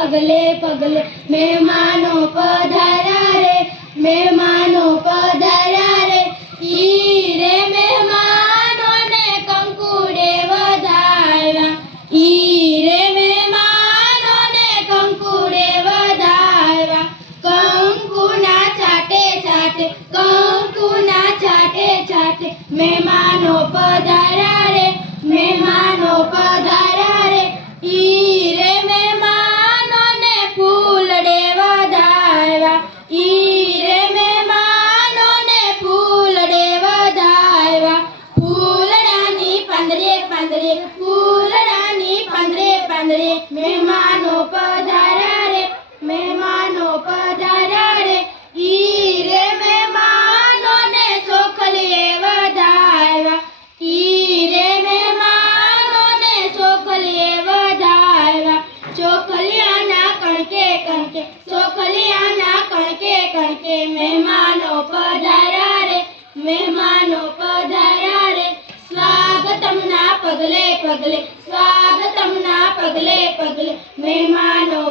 પગલે પગલે મહેમાનો પધારા રે મહેમાનો પધારા રે ઈ રે મહેમાનોને કંકુડે વધારા ઈ રે મહેમાનોને કંકુડે વધારા કંકુના છાટે છાટે, કંકુના છાટે છાટે, મહેમાનો પધારા રે વધાવ્યા ઈ રે મહેમાનોને ફૂલડે વધાવ્યા ફૂલડાની પાંદડે પાંદડે, ફૂલડાની પાંદડે પાંદડે, મહેમાનો પધાર્યા રે, મહેમાનો પધાર્યા રે. ઈ રે મહેમાનોને ચોખલીએ વધાવ્યા ઈ રે મહેમાનોને ચોખલીએ વધાવ્યા ચોખલિયાના કણકે કણકે ચોખલિયાના કણકે મહેમાનો પધાર્યા રે મહેમાનો પધાર્યા રે. સ્વાગતમના પગલે પગલે સ્વાગતમના પગલે પગલે મહેમાનો